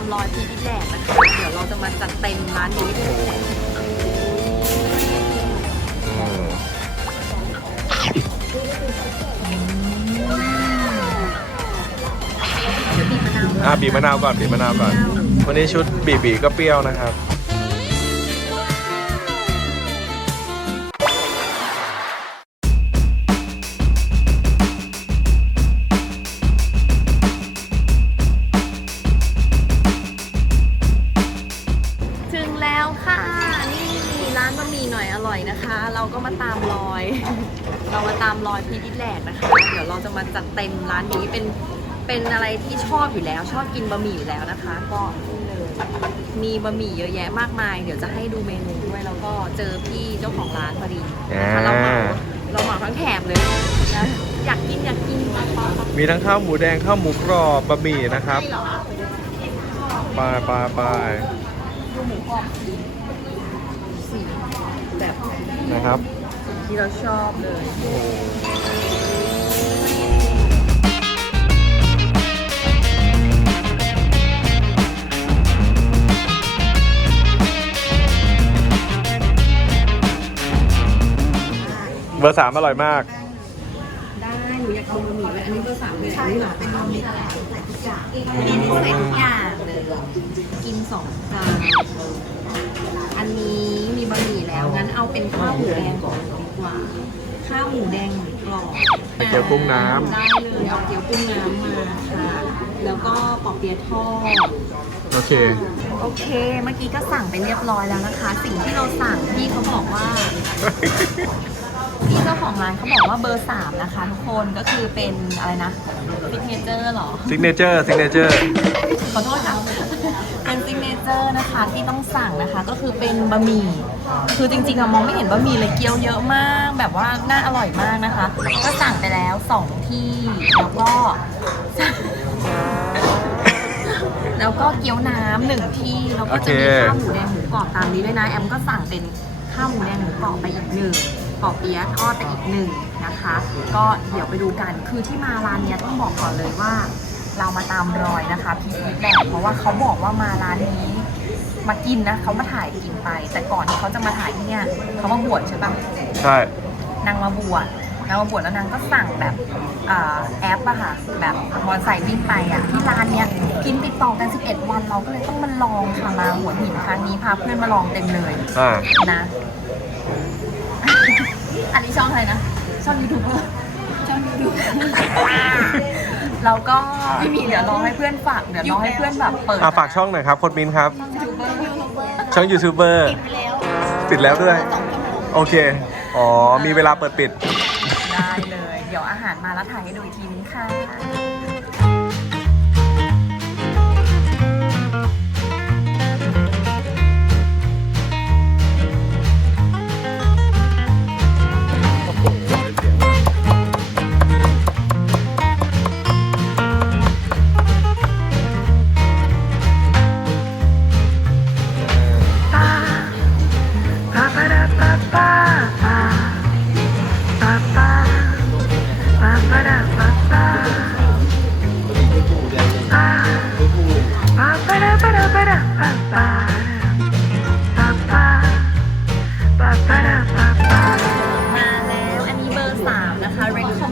ามรอยพีทิแลกนะคะ เดี๋ยวเราจะมาจัดเต็มร้านนี้อะบีบมะนาวก่อนบีบมะนาวก่อน วันนี้ชุดบีบีก็เปรี้ยวนะครับ เป็นอะไรที่ชอบอยู่แล้ว ชอบกินบะหมี่อยู่แล้วนะคะ ก็นี่เลยมีบะหมี่เยอะแยะมากมาย เดี๋ยวจะให้ดูเมนูด้วยแล้วก็เจอพี่เจ้าของร้านพอดีนะคะเราเหมาเราเหมาทั้งแถบเลยนะอยากกินอยากกินมีทั้งข้าวหมูแดงข้าวหมูกรอบบะหมี่นะครับไปไปไปดูหมูกรอบสีแบบนะครับที่เราชอบเลย เบอร์สามอร่อยมาก ได้หนูอยากกินบะหมี่เลยอันนี้เบอร์สามเลยใช่เหรอเป็นบะหมี่ใส่ทุกอย่างอันนี้ใส่ทุกอย่างเลย กินสองจานอันนี้มีบะหมี่แล้วงั้นเอาเป็นข้าวหมูแดงก่อนดีกว่า ข้าวหมูแดงหมูกรอบเกี๊ยวกุ้งน้ำ ได้เลยเอาเกี๊ยวกุ้งน้ำมาค่ะ แล้วก็ปอเปี๊ยะทอด โอเค โอเค เมื่อกี้ก็สั่งไปเรียบร้อยแล้วนะคะ สิ่งที่เราสั่งพี่เขาบอกว่า พี่เจ้าของร้านเขาบอกว่าเบอร์สามนะคะทุกคนก็คือเป็นอะไรนะซิกเนเจอร์หรอซิกเนเจอร์ซิกเนเจอร์ขอโทษค่ะเป็นซิกเนเจอร์นะคะที่ต้องสั่งนะคะก็คือเป็นบะหมี่คือจริงๆอะมองไม่เห็นบะหมี่เลยเกี๊ยวเยอะมาก แบบว่าน่าอร่อยมากนะคะ ก็สั่งไปแล้วสองที่แล้วก็แล้วก็เกี๊ยวน้ำหนึ่งที่แล้วก็จะมีโอเคข้าวหมูแดงหมูกรอบตามนี้ด้วยนะแอมก็สั่งเป็นข้าวหมูแดงหมูกรอบไปอีกหนึ่ง ปอเปี๊ยะทอดไปอีกหนึ่งนะคะ ก็เดี๋ยวไปดูกันคือที่มาร้านเนี้ยต้องบอกก่อนเลยว่า เรามาตามรอยนะคะพีพีแหละเพราะว่าเขาบอกว่ามาร้านนี้มากินนะเขามาถ่ายกินไป แต่ก่อนที่เขาจะมาถ่ายที่เนี่ยเขามาบวชใช่ปะใช่นางมาบวชนางมาบวชแล้วนางก็สั่งแบบอ่าแอปอะค่ะ แบบมอเตอร์ไซค์วิ่งไปอะที่ร้านเนี้ยกินติดต่อกัน 11 วันเราก็เลยต้องมาลองค่ะมาหัวหินครั้งนี้พาเพื่อนมาลองเต็มเลยอ่านะ อันนี้ช่องอะไรนะ ช่องยูทูบเบอร์ช่องยูทูบเราก็ไม่มีเดี๋ยวรอให้เพื่อนฝากเดี๋ยวรอให้เพื่อนแบบเปิดอ่าฝากช่องหน่อยครับคนมินครับยูทูบเบอร์ช่องยูทูบเบอร์ปิดแล้วด้วย โอเค อ๋อ มีเวลาเปิดปิด ได้เลย เดี๋ยวอาหารมาแล้วถ่ายให้ดูอีกทีนึงค่ะ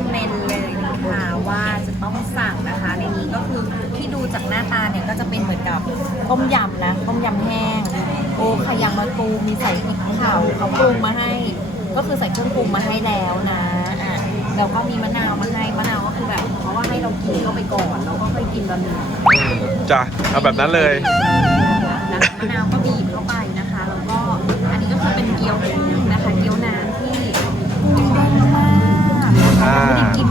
นะคะ recommend เลยนะคะว่าจะต้องสั่งนะคะ ในนี้ก็คือที่ดูจากหน้าตาเนี่ยก็จะเป็นเหมือนกับต้มยำนะต้มยำแห้ง โอ้ขยังมะตูมมีใส่พริกเผาเขาปรุงมาให้ ก็คือใส่เครื่องปรุงมาให้แล้วนะอะแล้วก็มีมะนาวมาให้มะนาวก็คือแบบเพราะว่าให้เรากินเข้าไปก่อนแล้วก็ค่อยกินบะหมี่จ้ะเอาแบบนั้นเลย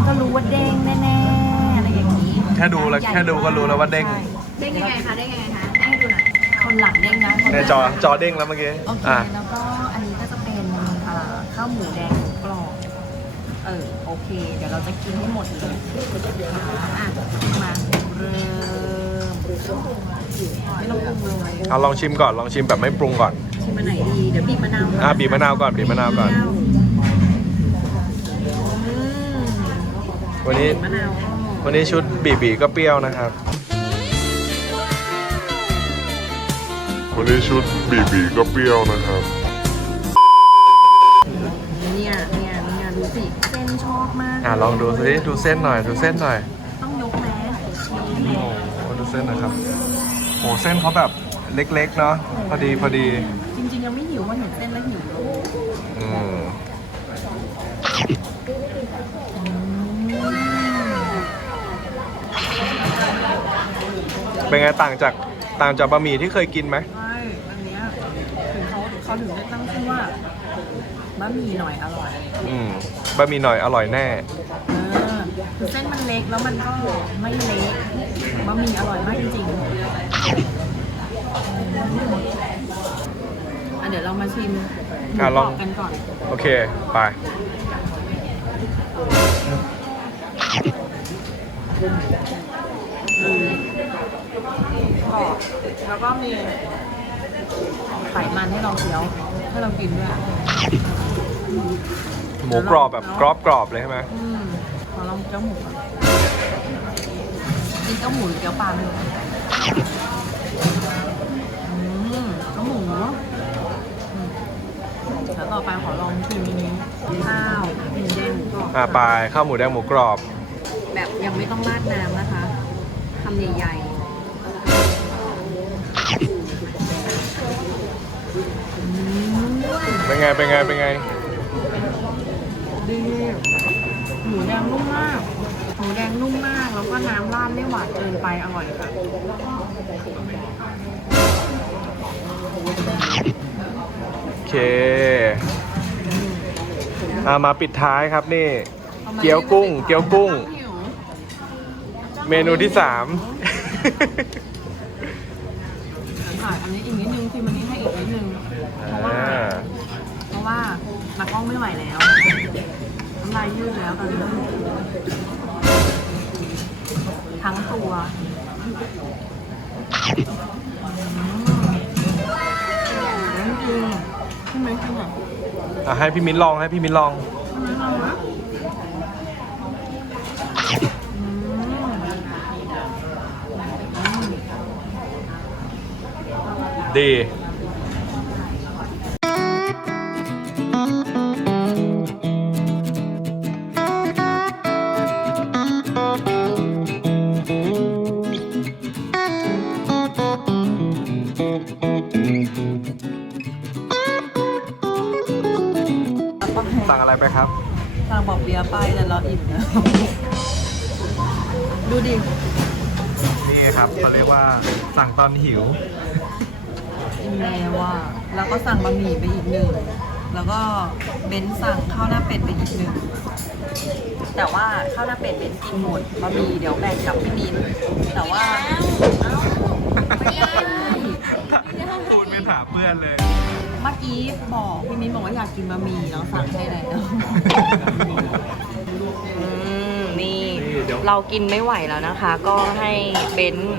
กินก็รู้ว่าเด้งแน่ๆอะไรอย่างนี้แค่ดูแล้วแค่ดูก็รู้แล้วว่าเด้ง ใช่เด้งยังไงคะเด้งยังไงคะให้ดูหน่อยคนหลังเด้งนะคนหในลังจอจอเด้งแล้วเมื่อกี้โอเคอะแล้วก็อันนี้ก็จะเป็นเอ่อข้าวหมูแดงหมูกรอบเออโอเค เดี๋ยวเราจะกินให้หมดเลยค่ะอะมาเริ่มไม่ต้องปรุงเลยเอาลองชิมก่อนลองชิมแบบไม่ปรุงก่อน ชิมอันไหนดีเดี๋ยวบีบมะนาวอะบีบมะนาวก่อนบีบมะนาวก่อนอืม วันนี้บีบมะนาวก็วันนี้ชุดบีบีก็เปรี้ยวนะครับ วันนี้ชุดบีบีก็เปรี้ยวนะครับ เนี่ยเนี่ยเนี่ยดูสิเส้นชอบมากอะลองดูสิดูเส้นหน่อยดูเส้นหน่อยต้องยกแมสยกแมโอ้สโหดูเส้นหนะครับโอ้เส้นเขาแบบเล็กๆเนาะพอดีพอดีจริงๆยังไม่หิวว่าเห็นเส้นแล้วหิวเลยอืม เป็นไงต่างจากต่างจากบะหมี่ที่เคยกินไหมใช่อันเนี้ยถึงเขาเขาถึงได้ตั้งชื่อว่าบะหมี่หน่อยอร่อยอืมบะหมี่หน่อยอร่อยแน่ เออคือเส้นมันเล็กแล้วมันก็ไม่เละบะหมี่อร่อยมากจริงๆอะเดี๋ยวเรามาชิมหมูอะกลรออง บกันก่อน โอเค ไป กรอบแล้วก็มีไขมันให้เราเคี้ยว ให้เรากินด้วยหมูกรอบแบบกรอบกรอบๆเลยใช่ไหมอืมขอลองเกี๊ยวหมูก่อนกินเกี๊ยวหมูหรือเกี๊ยวปลาไม่รู้อืมเกี๊ยวหมูอืมแล้วต่อไปขอลองชิมอันนี้ข้าวหมูแดงหมูกรอบอ่าไปข้าวหมูแดงหมูกรอบ แบบยังไม่ต้องราดน้ำนะคะ ทำใหญ่ๆ เป็นไง เป็นไง เป็นไง ดีหมูแดงนุ่มมาก หมูแดงนุ่มมาก แล้วก็น้ำราดไม่หวานเกินไปอร่อยค่ะโอเคอ่ามาปิดท้ายครับนี่ เกี๊ยวกุ้ง เกี๊ยวกุ้งหิวเมนูที่สามถ่ายอันนี้อีกนิดนึงชิมอันนี้ให้อีกนิดนึงเพราะว่า อ่าเพราะว่านักกล้องไม่ไหวแล้วน้ำลายยืดแล้วตอนนี้ทั้งตัวอืมจริงๆใช่ไหมจริงอะอะให้พี่มิ้นลองให้พี่มิ้นลองใช่ไหมลองนะอืมดี สั่งอะไรไปครับทางบอกเบียร์ไปแต่เราอิ่มนะ ดูดิ นี่ครับเขาเรียกว่าสั่งตอนหิว อิ่มแล้วว่าแล้วก็สั่งบะหมี่ไปอีกหนึ่ง แล้วก็เบนซ์สั่งข้าวหน้าเป็ดไปอีกหนึ่ง แต่ว่าข้าวหน้าเป็ดเบนซ์กินหมดบะหมี่เดี๋ยวแบ่งกับพี่มินแต่ว่าเอ้าไม่ได้พูดไม่ถามเพื่อนเลยเมื่อ กี้บอกพี่มิ้นบอกว่าอยากกินบะหมี่เราสั่งให้แล้ว อืมนี่นี่เดี๋ยว เรากินไม่ไหวแล้วนะคะ ก็ให้เบนซ์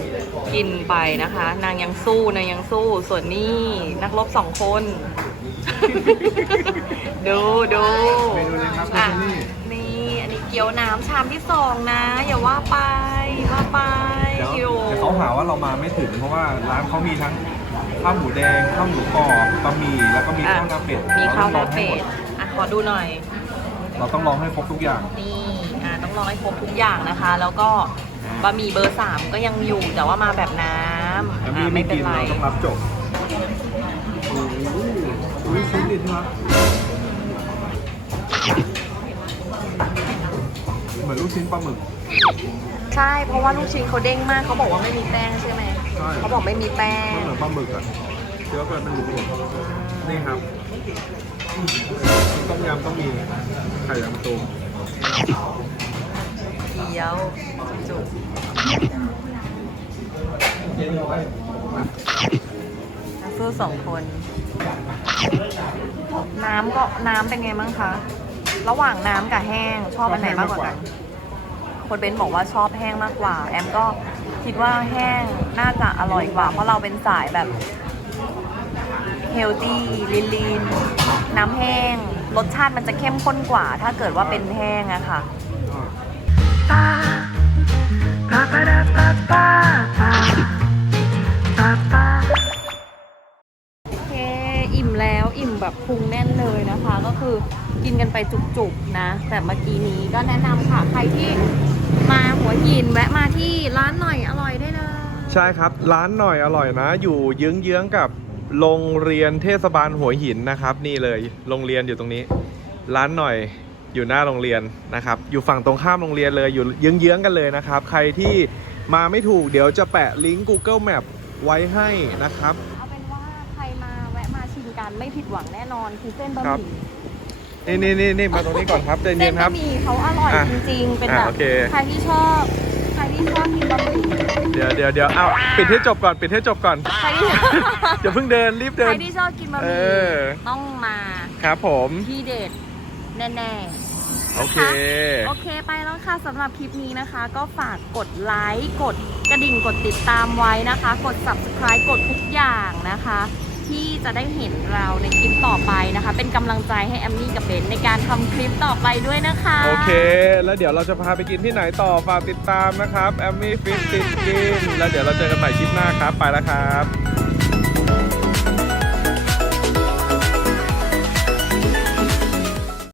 กินไปนะคะ นางยังสู้นางยังสู้ส่วนนี่นักรบสองคน ดูดูเมนูเลยครับอะเมนูนี่ นี่อันนี้เกี๊ยวน้ำชามที่สองนะ อย่าว่าไปว่าไปเดี๋ยวคิวเดี๋ยวเขาหาว่าเรามาไม่ถึงเพราะว่าร้านเขามีทั้ง ข้าวหมูแดงข้าวหมูกรอบบะหมี่แล้วก็มีอะข้าวหน้าเป็ดมีข้าวหรน้าต้องลองให้เป็หมดอะขอดูหน่อย เราต้องลองให้ครบทุกอย่างนี่อ่าต้องรอให้ครบทุกอย่างนะคะ แล้วก็บะหมี่เบอร์สามก็ยังอยู่แต่ว่ามาแบบน้ำแล้วอ่ามีไม่ไม่เป็นกินไรเราต้องรับจบโอ้โหอุ้ยชิ้นดิที่รักเหมือนลูกชิ้นปลาหมึก ใช่เพราะว่าลูกชิ้นเขาเด้งมากเขาบอกว่าไม่มีแป้งใช่ไหม ใช่เขาบอกไม่มีแป้งมันเหมือนปลาหมึกอะเคี้ยวไปเป็นหลุมๆนี่ครับต้มยำต้องมีไข่ยางมะตูมเกี๊ยวจุกๆนักสู้สองคน น้ำก็น้ำเป็นไงบ้างคะ ระหว่างน้ำกับแห้งชอบอันไหนมากกว่ากัน คนเบนบอกว่าชอบแห้งมากกว่า แอมก็ คิดว่าแห้งน่าจะอร่อยกว่า เพราะเราเป็นสายแบบเฮลตี้ลีนลีนน้ำแห้ง รสชาติมันจะเข้มข้นกว่า ถ้าเกิดว่าเป็นแห้งอะค่ะอ่าแบบพุงแน่นเลยนะคะ ก็คือกินกันไปจุกๆนะ แต่เมื่อกี้นี้ก็แนะนำค่ะ ใครที่ มาหัวหินแวะมาที่ร้านหน่อยอร่อยได้เลยใช่ครับ ร้านหน่อยอร่อยนะ อยู่เยื้องๆกับโรงเรียนเทศบาลหัวหินนะครับ นี่เลยโรงเรียนอยู่ตรงนี้ ร้านหน่อยอยู่หน้าโรงเรียนนะครับ อยู่ฝั่งตรงข้ามโรงเรียนเลยอยู่เยื้องๆกันเลยนะครับ ใครที่มาไม่ถูกเดี๋ยวจะแปะลิงก์ Google Map ไว้ให้นะครับ เอาเป็นว่าใครมาแวะมาชิมกันไม่ผิดหวังแน่นอนคือเส้นบะหครับมี่ นี่นี่นี่นี่มาตรงนี้ก่อนครับใจเส้เย็นนครับบะหมี่เขาอร่อยอะจริงๆ เป็นแบอะบโอเค ใครที่ชอบใครที่ชอบกินบะหมี่เดี๋ยวเดี๋ยวเดี๋ยวเอาปิดให้จบก่อนปิดให้จบก่อนใครที่อย่าเพิ่งเดินรีบเดิใครน ที่ชอบกินบะหเอมี่อ ต้องมาครับผม ที่เด็ดแน่ๆ โอเค โอเคไปแล้วค่ะสำหรับคลิปนี้นะคะ ก็ฝากกดไลค์กดกระดิ่งกดติดตามไว้นะคะ กด subscribe กดทุกอย่างนะคะ ที่จะได้เห็นเราในคลิปต่อไปนะคะ เป็นกำลังใจให้แอมมี่กับเบนในการทำคลิปต่อไปด้วยนะคะโอเค แล้วเดี๋ยวเราจะพาไปกินที่ไหนต่อ ฝากติดตามนะครับ แอมมี่ฟิสติดกิน แล้วเดี๋ยวเราเจอกันใหม่คลิปหน้าครับ ไปแล้วครับ